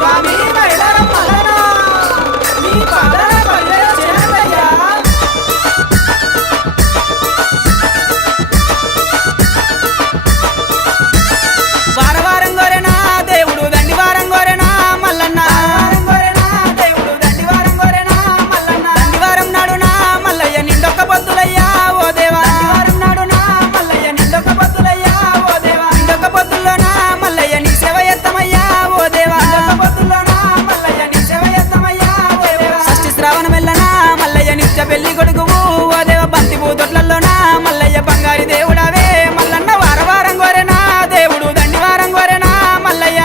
స్వామి మైలారం మల్లన నీ పాదన పల్లె చేరయ్యా వారవారం గోరెనా దేవుడు దండివారం గోరెనా మల్లన్న దేవుడు దండివారం గోరెనా మల్లన్న దండివారం నాడునా మల్లయ్య నిండొక్క పొద్దులయ్యా ఓ దేవా దండివారం నాడునా మల్లయ్య నిండొక్క పొద్దులయ్యా ఓ దేవా నిండొక్క పొద్దుల్లోనా మల్లయ్య నీ సేవ ఎత్తమయ్యా ఓ దేవా నిండొక్క పొద్దుల్లోనా మల్లయ్య నీ సేవ ఎత్తమయ్యా ఓ దేవా షష్ఠి శ్రావణం వెళ్ళనా మల్లయ్య నిత్య పెళ్లి కొడుకువు ఓ దేవ బంతి పూతొట్లలోనా మల్లయ్య బంగారి దేవుడవే మల్లన్న వారవారం గోరెనా దేవుడు దండివారం గోరెనా మల్లయ్య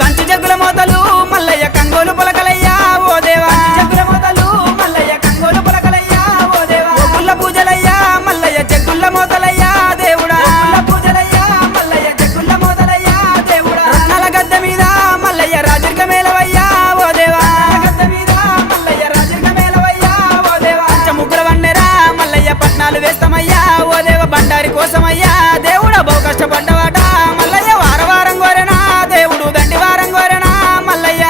కంచు జగ్గుల మోతలు మల్లయ్య కంగోలు పొలకలయ్యా ఓ దేవా జగ్గుల మోతలు మల్లయ్య కంగోలు పొలకలయ్యా ఓ దేవా గుల్ల పూజలయ్యా మల్లయ్య జగ్గుల్ల మోతలయ్యా దేవుడా గుల్ల పూజలయ్యా మల్లయ్య జగ్గుల్ల మోతలయ్యా దేవుడా రత్నాల గద్దె మీద మల్లయ్య రాజరిక మేలవయ్యా ఓ దేవా గద్దె మీద మల్లయ్య రాజరిక మేలవయ్యా ఓ దేవా ముగ్గుల వన్నెరా మల్లయ్య పట్నాలు వేస్తామయ్యా ఓ దేవ బండారి కోసమయ్యా దేవుడా బహు కష్టపడ్డవాట మల్లయ్య వారవారం గోరెనా దేవుడు దండివారం గోరెనా మల్లయ్య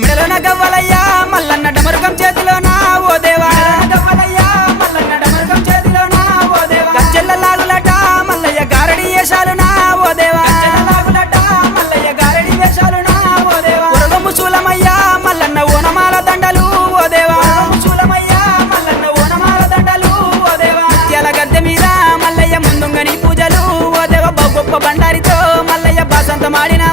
మెడలోన గవ్వలయ్యా మల్లన్న డమరుగం చేతిలోనా ఓ దేవా గవ్వలయ్యా మల్లన్న డమరుగం చేతిలోనా ఓ దేవా గజ్జెల్ల లాగులట మల్లయ్య గారడి వేషాలునా ఓ దేవా గజ్జెల్ల లాగులట మల్లయ్య గారడి వేషాలునా ఓ దేవా ఉరగము శూలమయ్యా మల్లన్న ఓనమాల దండలు ఓ దేవా శూలమయ్యా మల్లన్న ఓనమాల దండలు ఓ దేవా ముత్యాల గద్దె మీద మల్లయ్య ముందుంగని పూజలు ఓ దేవ బహు గొప్ప బండారితో మల్లయ్య బాసంత మాడిన